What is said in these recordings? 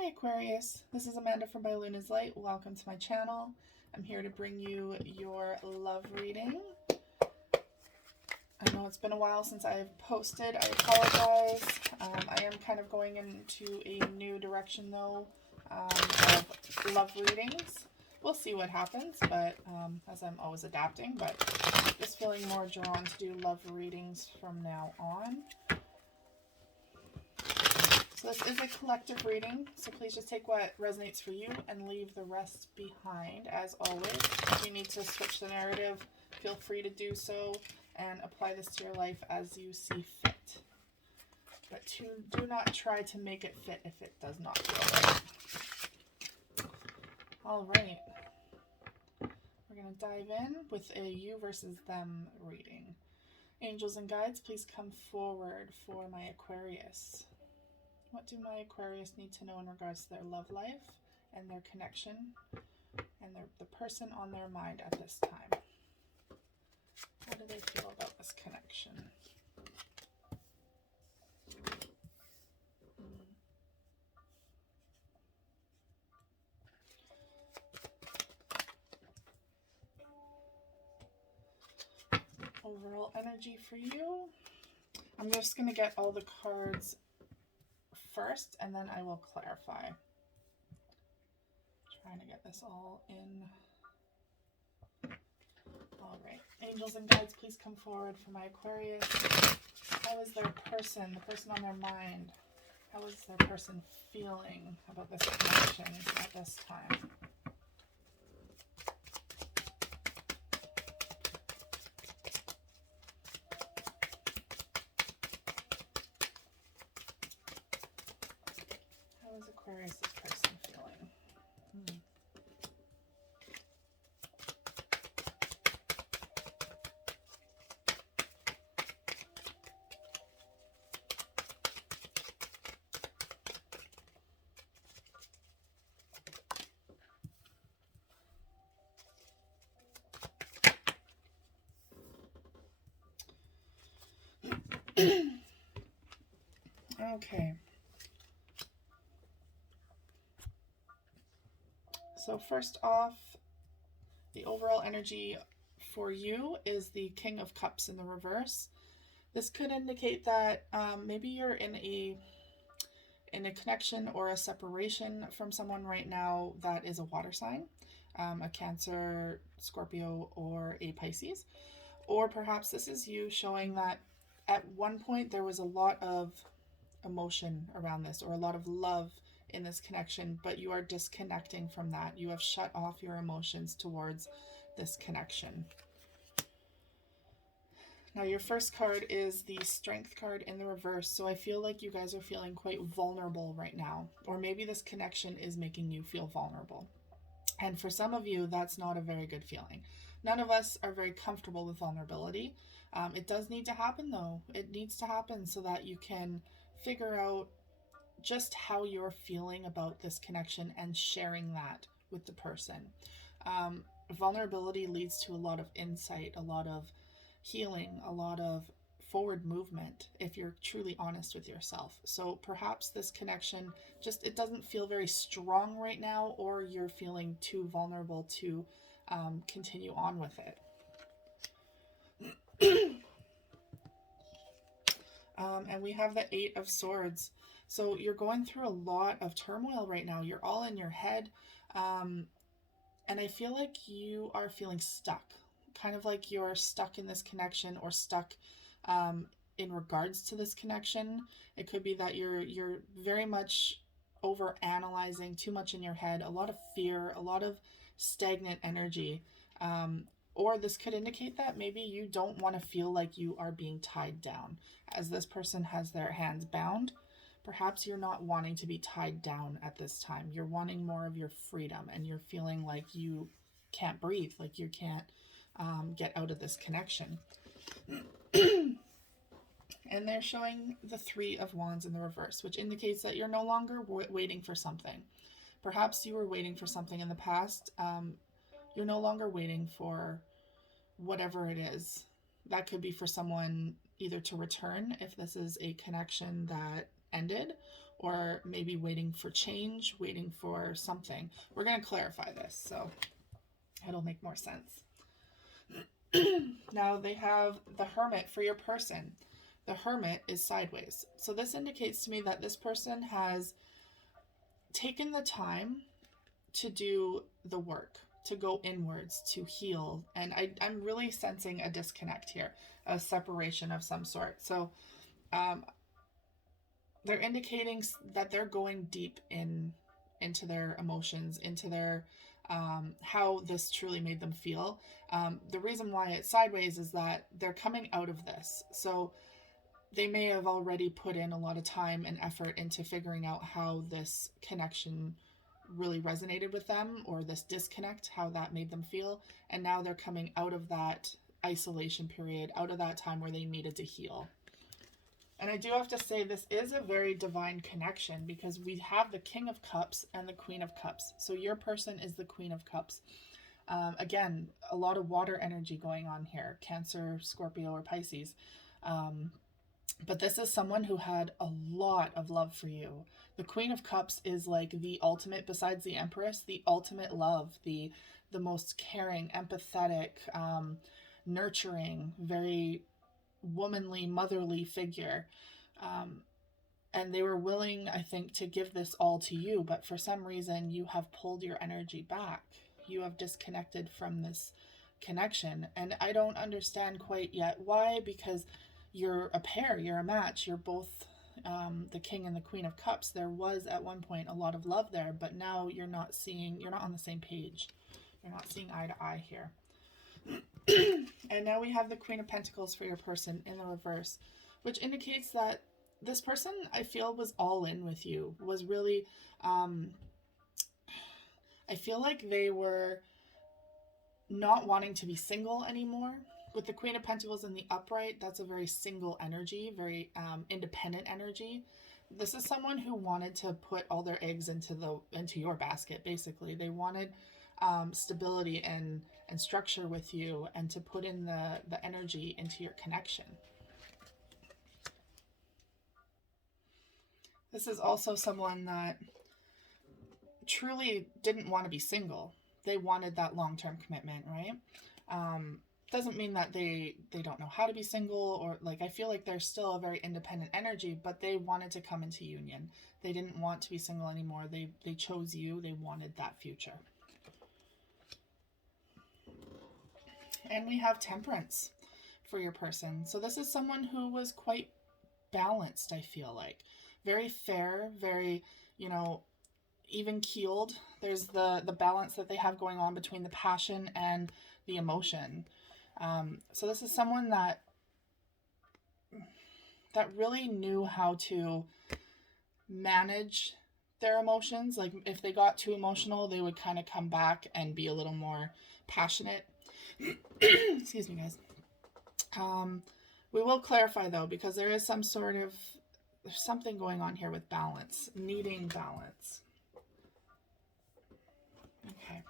Hi Aquarius, this is Amanda from By Luna's Light. Welcome to my channel. I'm here to bring you your love reading. I know it's been a while since I've posted. I apologize. I am kind of going into a new direction though of love readings. We'll see what happens, but as I'm always adapting, but just feeling more drawn to do love readings from now on. So this is a collective reading, so please just take what resonates for you and leave the rest behind. As always, if you need to switch the narrative, feel free to do so and apply this to your life as you see fit. But do not try to make it fit if it does not feel right. All right. We're going to dive in with a you versus them reading. Angels and guides, please come forward for my Aquarius. What do my Aquarius need to know in regards to their love life and their connection and the person on their mind at this time? How do they feel about this connection? Overall energy for you. I'm just going to get all the cards first and then I will clarify. Trying to get this all in. All right, angels and guides, please come forward for my Aquarius. How is their person, the person on their mind? How is their person feeling about this connection at this time? How is Aquarius' person feeling? Okay. So first off, the overall energy for you is the King of Cups in the reverse. This could indicate that maybe you're in a connection or a separation from someone right now that is a water sign, a Cancer, Scorpio, or a Pisces. Or perhaps this is you showing that at one point there was a lot of emotion around this or a lot of love in this connection, but you are disconnecting from that. You have shut off your emotions towards this connection. Now your first card is the Strength card in the reverse, so I feel like you guys are feeling quite vulnerable right now, or maybe this connection is making you feel vulnerable. And for some of you, that's not a very good feeling. None of us are very comfortable with vulnerability. It does need to happen though. It needs to happen so that you can figure out just how you're feeling about this connection and sharing that with the person. Vulnerability leads to a lot of insight, a lot of healing, a lot of forward movement if you're truly honest with yourself. So perhaps this connection just, it doesn't feel very strong right now, or you're feeling too vulnerable to continue on with it. And we have the Eight of Swords. So you're going through a lot of turmoil right now. You're all in your head. And I feel like you are feeling stuck. Kind of like you're stuck in this connection or stuck in regards to this connection. It could be that you're very much over analyzing too much in your head, a lot of fear, a lot of stagnant energy. Or this could indicate that maybe you don't want to feel like you are being tied down, as this person has their hands bound. Perhaps you're not wanting to be tied down at this time. You're wanting more of your freedom, and you're feeling like you can't breathe, like you can't get out of this connection. And they're showing the Three of Wands in the reverse, which indicates that you're no longer waiting for something. Perhaps you were waiting for something in the past. You're no longer waiting for whatever it is. That could be for someone either to return if this is a connection that ended, or maybe waiting for change, waiting for something. We're going to clarify this so it'll make more sense. Now they have the Hermit for your person. The Hermit is sideways. So this indicates to me that this person has taken the time to do the work, to go inwards, to heal. And I'm really sensing a disconnect here, a separation of some sort. So they're indicating that they're going deep into their emotions, into their how this truly made them feel. The reason why it's sideways is that they're coming out of this. So they may have already put in a lot of time and effort into figuring out how this connection really resonated with them, or this disconnect, how that made them feel. And now they're coming out of that isolation period, out of that time where they needed to heal. And I do have to say, this is a very divine connection because we have the King of Cups and the Queen of Cups. So your person is the Queen of Cups. Again, a lot of water energy going on here, Cancer, Scorpio, or Pisces. But this is someone who had a lot of love for you. The Queen of Cups is like the ultimate, besides the Empress, the ultimate love, the most caring, empathetic, nurturing, very womanly, motherly figure. And they were willing, I think, to give this all to you, but for some reason you have pulled your energy back. You have disconnected from this connection. And I don't understand quite yet why, because you're a pair, you're a match, you're both the King and the Queen of Cups. There was at one point a lot of love there, but now you're not on the same page. You're not seeing eye to eye here. And now we have the Queen of Pentacles for your person in the reverse, which indicates that this person, I feel, was all in with you, was really, I feel like they were not wanting to be single anymore. With the Queen of Pentacles in the upright, that's a very single energy, very independent energy. This is someone who wanted to put all their eggs into your basket, basically. They wanted stability and structure with you, and to put in the energy into your connection. This is also someone that truly didn't want to be single. They wanted that long-term commitment, right? Doesn't mean that they don't know how to be single, or like, I feel like they're still a very independent energy, but they wanted to come into union. They didn't want to be single anymore. They chose you. They wanted that future. And we have Temperance for your person. So this is someone who was quite balanced, I feel like. Very fair, very, even keeled. There's the balance that they have going on between the passion and the emotion. So this is someone that really knew how to manage their emotions. Like, if they got too emotional, they would kind of come back and be a little more passionate. Excuse me, guys. We will clarify, though, because there is there's something going on here with balance, needing balance. Okay.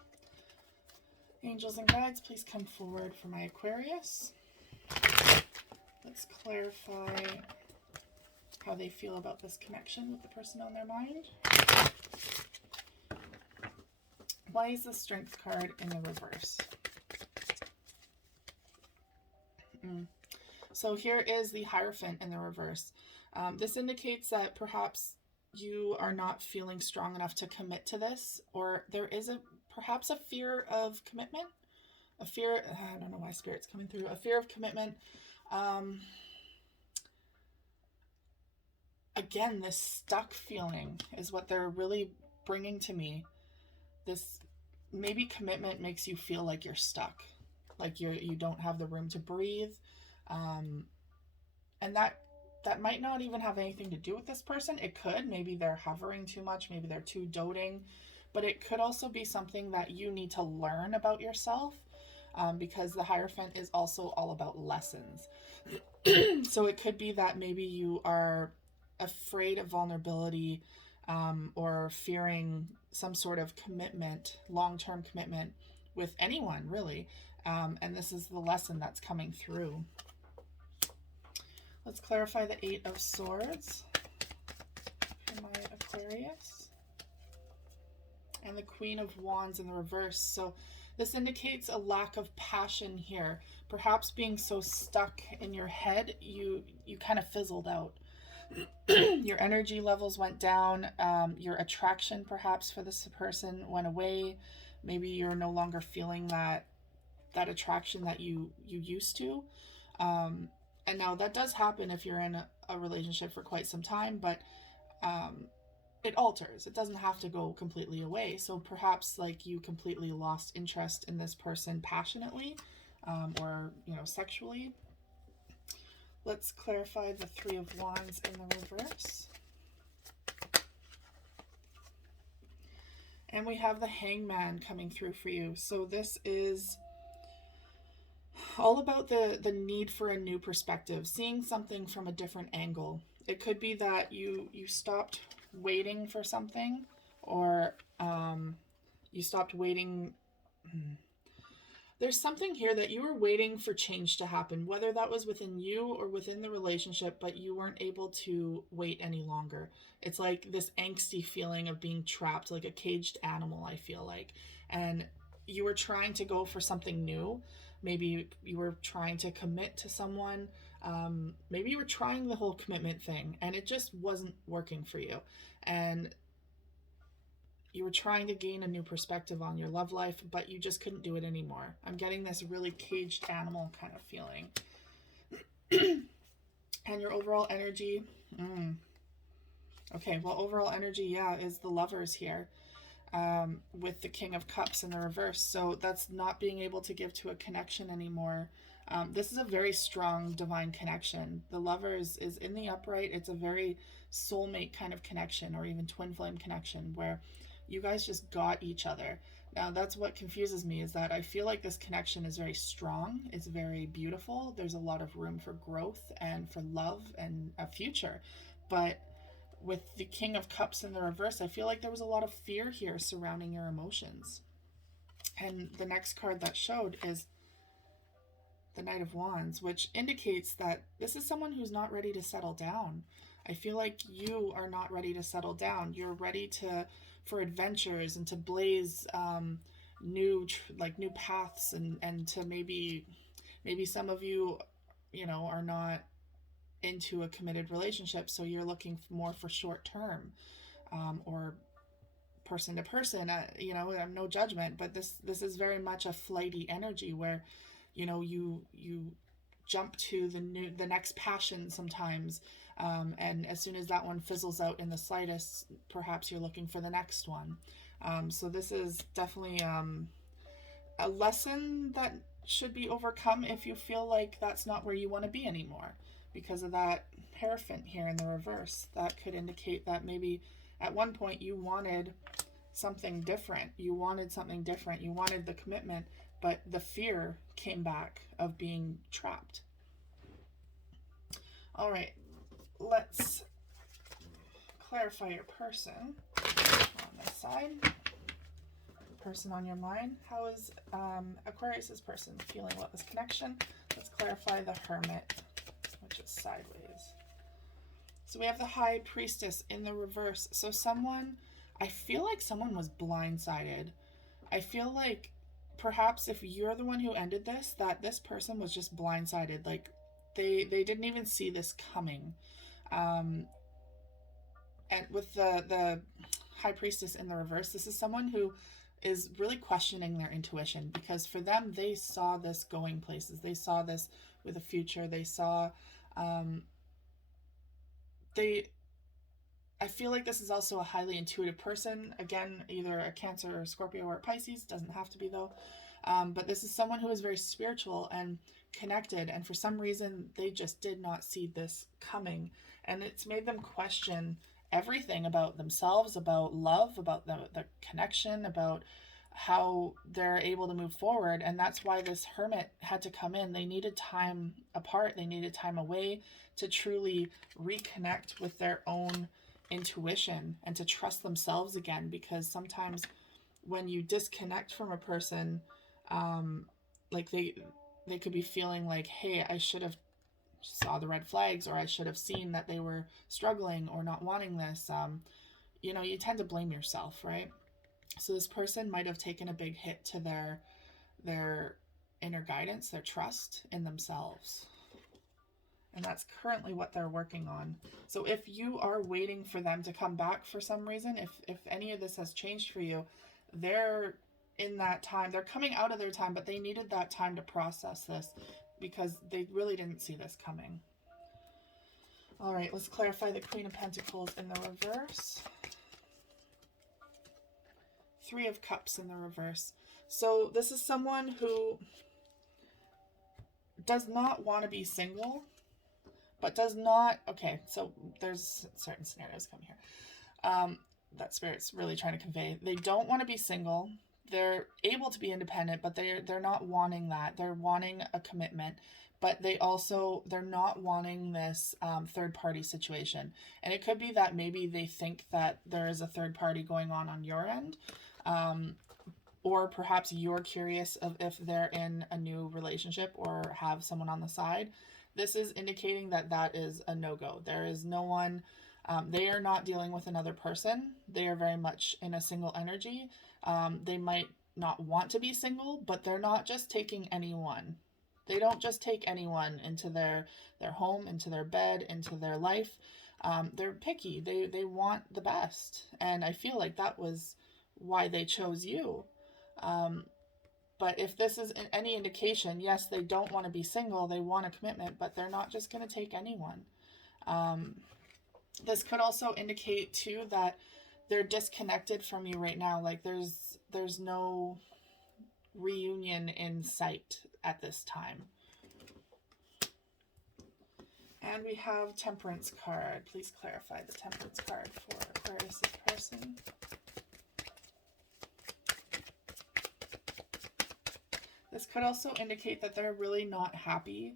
Angels and guides, please come forward for my Aquarius. Let's clarify how they feel about this connection with the person on their mind. Why is the Strength card in the reverse? So here is the Hierophant in the reverse. This indicates that perhaps you are not feeling strong enough to commit to this, or there is perhaps a fear of commitment. I don't know why Spirit's coming through. A fear of commitment. Again, this stuck feeling is what they're really bringing to me. This, maybe commitment makes you feel like you're stuck, like you don't have the room to breathe. And that might not even have anything to do with this person. It could. Maybe they're hovering too much. Maybe they're too doting. But it could also be something that you need to learn about yourself, because the Hierophant is also all about lessons. So it could be that maybe you are afraid of vulnerability, or fearing some sort of commitment, long-term commitment with anyone, really. And this is the lesson that's coming through. Let's clarify the Eight of Swords for my Aquarius. And the Queen of Wands in the reverse. So this indicates a lack of passion here. Perhaps being so stuck in your head, you kind of fizzled out. Your energy levels went down. Your attraction perhaps for this person went away. Maybe you're no longer feeling that attraction that you used to. And now that does happen if you're in a relationship for quite some time, but it alters. It doesn't have to go completely away. So perhaps like you completely lost interest in this person passionately, or sexually. Let's clarify the Three of Wands in the reverse. And we have the Hangman coming through for you. So this is all about the need for a new perspective, seeing something from a different angle. It could be that you stopped waiting for something, or you stopped waiting. There's something here that you were waiting for change to happen, whether that was within you or within the relationship, but you weren't able to wait any longer. It's like this angsty feeling of being trapped, like a caged animal, I feel like. And you were trying to go for something new. Maybe you were trying to commit to someone. Maybe you were trying the whole commitment thing and it just wasn't working for you. And you were trying to gain a new perspective on your love life, but you just couldn't do it anymore. I'm getting this really caged animal kind of feeling. And your overall energy. Okay, well, overall energy, yeah, is the Lovers here. With the King of Cups in the reverse. So that's not being able to give to a connection anymore. This is a very strong divine connection. The Lovers is in the upright. It's a very soulmate kind of connection, or even twin flame connection, where you guys just got each other. Now that's what confuses me, is that I feel like this connection is very strong. It's very beautiful. There's a lot of room for growth and for love and a future. But with the King of Cups in the reverse, I feel like there was a lot of fear here surrounding your emotions. And the next card that showed is the Knight of Wands, which indicates that this is someone who's not ready to settle down. I feel like you are not ready to settle down. You're ready for adventures and to blaze new paths, and to maybe some of you are not into a committed relationship, so you're looking more for short term, or person to person. I'm no judgment, but this is very much a flighty energy where you jump to the next passion sometimes, and as soon as that one fizzles out in the slightest, perhaps you're looking for the next one. So this is definitely a lesson that should be overcome if you feel like that's not where you want to be anymore, because of that Hierophant here in the reverse. That could indicate that maybe at one point you wanted something different. You wanted the commitment, but the fear came back of being trapped. All right, let's clarify your person on this side. Person on your mind. How is Aquarius's person feeling about this connection? Let's clarify the Hermit, which is sideways. So we have the High Priestess in the reverse. So I feel like someone was blindsided. I feel like perhaps if you're the one who ended this, that this person was just blindsided. Like they didn't even see this coming. And with the High Priestess in the reverse, this is someone who is really questioning their intuition, because for them, they saw this going places. They saw this with a future. They saw, I feel like this is also a highly intuitive person. Again, either a Cancer or Scorpio or Pisces, doesn't have to be though. But this is someone who is very spiritual and connected, and for some reason they just did not see this coming, and it's made them question everything about themselves, about love, about the connection, about how they're able to move forward. And that's why this Hermit had to come in. They needed time apart, they needed time away to truly reconnect with their own intuition and to trust themselves again, because sometimes when you disconnect from a person, like they could be feeling like, hey, I should have saw the red flags, or I should have seen that they were struggling or not wanting this. you know, you tend to blame yourself, right? So this person might have taken a big hit to their inner guidance, their trust in themselves. And that's currently what they're working on. So if you are waiting for them to come back for some reason, if any of this has changed for you, they're in that time, they're coming out of their time, but they needed that time to process this because they really didn't see this coming. All right, let's clarify the Queen of Pentacles in the reverse. Three of Cups in the reverse. So this is someone who does not want to be single, but does not, okay, so there's certain scenarios coming here that Spirit's really trying to convey. They don't want to be single. They're able to be independent, but they're not wanting that. They're wanting a commitment, but they're not wanting this third party situation. And it could be that maybe they think that there is a third party going on your end. Or perhaps you're curious of if they're in a new relationship or have someone on the side. This is indicating that that is a no-go. There is no one, they are not dealing with another person. They are very much in a single energy. They might not want to be single, but they're not just taking anyone. They don't just take anyone into their home, into their bed, into their life. They're picky. They want the best. And I feel like that was why they chose you. But if this is any indication, yes, they don't want to be single, they want a commitment, but they're not just going to take anyone. This could also indicate too that they're disconnected from you right now. Like there's no reunion in sight at this time. And we have Temperance card. Please clarify the Temperance card for Aquarius' person. This could also indicate that they're really not happy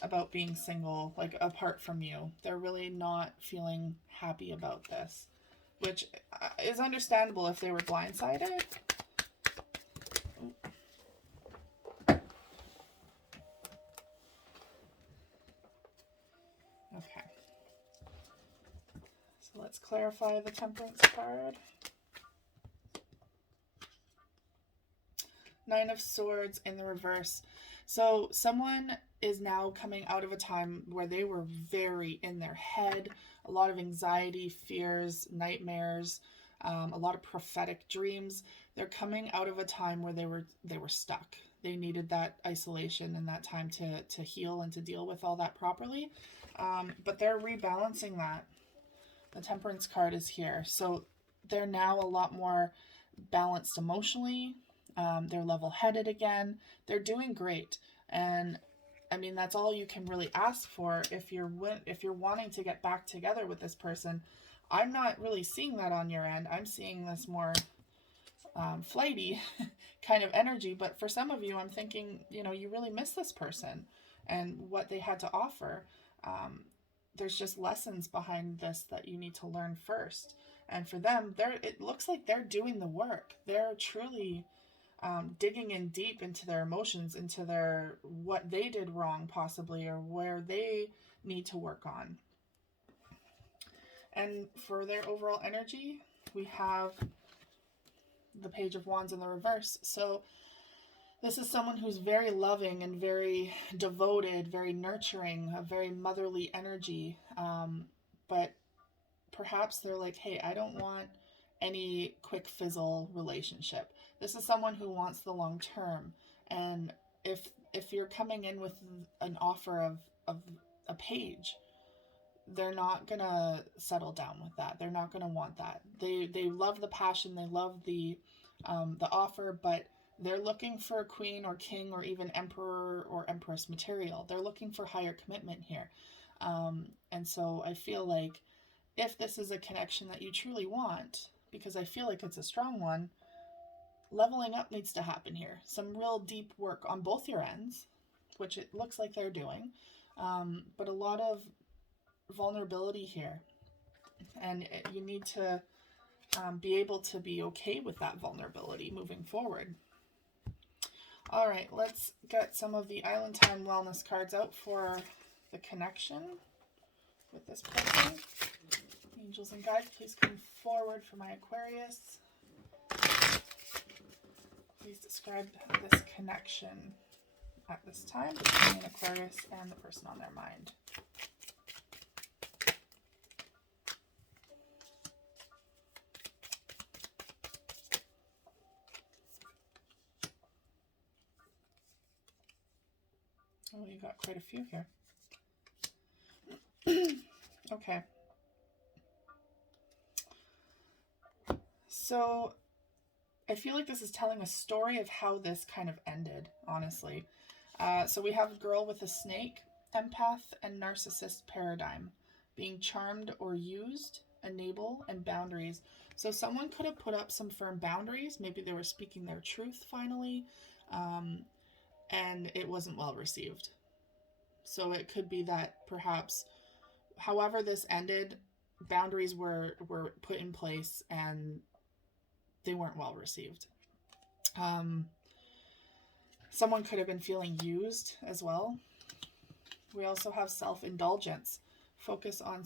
about being single, like apart from you. They're really not feeling happy about this, which is understandable if they were blindsided. Okay. So let's clarify the Temperance card. Nine of Swords in the reverse. So someone is now coming out of a time where they were very in their head, a lot of anxiety, fears, nightmares, a lot of prophetic dreams. They're coming out of a time where they were stuck. They needed that isolation and that time to heal and to deal with all that properly. But they're rebalancing that. The Temperance card is here. So they're now a lot more balanced emotionally. They're level-headed again. They're doing great. And I mean, that's all you can really ask for if you're wanting to get back together with this person. I'm not really seeing that on your end. I'm seeing this more flighty kind of energy. But for some of you, I'm thinking, you know, you really miss this person and what they had to offer. There's just lessons behind this that you need to learn first. And for them, it looks like they're doing the work. They're truly digging in deep into their emotions, into what they did wrong possibly, or where they need to work on. And for their overall energy, we have the Page of Wands in the reverse. So this is someone who's very loving and very devoted, very nurturing, a very motherly energy. But perhaps they're like, hey, I don't want any quick fizzle relationship. This is someone who wants the long term. And if you're coming in with an offer of a page, they're not gonna settle down with that. They're not gonna want that. They love the passion, they love the offer, but they're looking for a queen or king or even emperor or empress material. They're looking for higher commitment here. And so I feel like if this is a connection that you truly want, because I feel like it's a strong one, leveling up needs to happen here. Some real deep work on both your ends, which it looks like they're doing, but a lot of vulnerability here. And you need to be able to be okay with that vulnerability moving forward. All right, let's get some of the Island Time Wellness cards out for the connection with this person. Angels and guides, please come forward for my Aquarius. Please describe this connection at this time between an Aquarius and the person on their mind. Oh, you got quite a few here. Okay. So I feel like this is telling a story of how this kind of ended, honestly. So we have a girl with a snake, empath, and narcissist paradigm, being charmed or used, enable, and boundaries. So someone could have put up some firm boundaries. Maybe they were speaking their truth finally, and it wasn't well received. So it could be that perhaps, however this ended, boundaries were put in place and they weren't well received. Someone could have been feeling used as well. We also have self-indulgence, focus on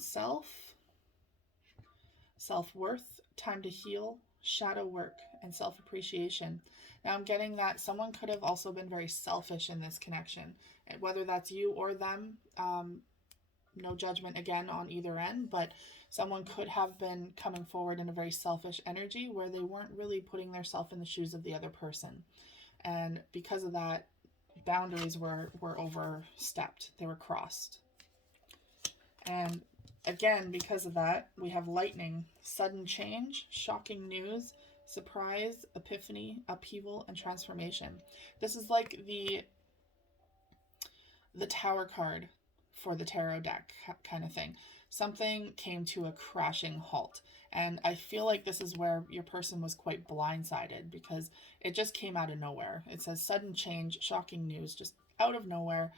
self-worth, time to heal, shadow work, and self-appreciation. Now I'm getting that someone could have also been very selfish in this connection, and whether that's you or them, no judgment again on either end, but someone could have been coming forward in a very selfish energy where they weren't really putting themselves in the shoes of the other person. And because of that, boundaries were overstepped. They were crossed. And again, because of that, we have lightning, sudden change, shocking news, surprise, epiphany, upheaval, and transformation. This is like the Tower card for the tarot deck kind of thing. Something came to a crashing halt. And I feel like this is where your person was quite blindsided because it just came out of nowhere. It says sudden change, shocking news, just out of nowhere.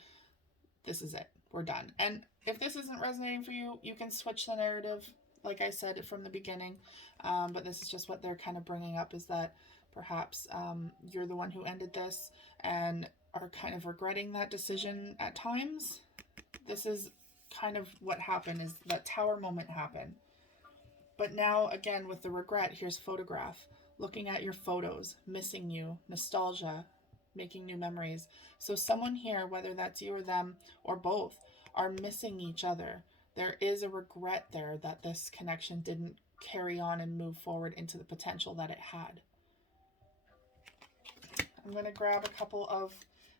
This is it. We're done. And if this isn't resonating for you, you can switch the narrative, like I said from the beginning. But this is just what they're kind of bringing up, is that perhaps you're the one who ended this and are kind of regretting that decision at times. This is kind of what happened, is that tower moment happened. But now, again, with the regret, here's photograph. Looking at your photos, missing you, nostalgia, making new memories. So someone here, whether that's you or them or both, are missing each other. There is a regret there that this connection didn't carry on and move forward into the potential that it had. I'm going to grab a couple of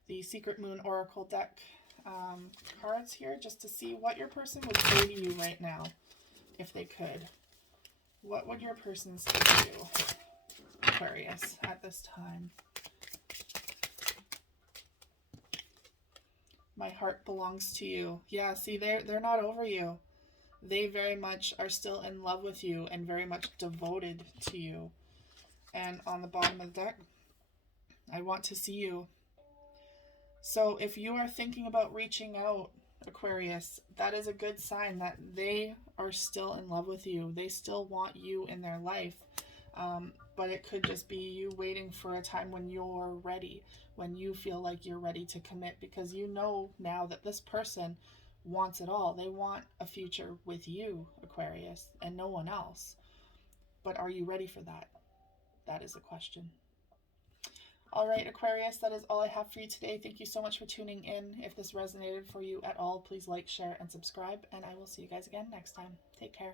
the Secret Moon Oracle deck cards here just to see what your person would say to you right now if they could. What would your person say to you, Aquarius, at this time? My heart belongs to you. Yeah, see, they're not over you. They very much are still in love with you and very much devoted to you. And on the bottom of the deck, I want to see you. So if you are thinking about reaching out, Aquarius, that is a good sign that they are still in love with you. They still want you in their life. But it could just be you waiting for a time when you're ready, when you feel like you're ready to commit, because you know now that this person wants it all. They want a future with you, Aquarius, and no one else. But are you ready for that? That is the question. All right, Aquarius, that is all I have for you today. Thank you so much for tuning in. If this resonated for you at all, please like, share, and subscribe, and I will see you guys again next time. Take care.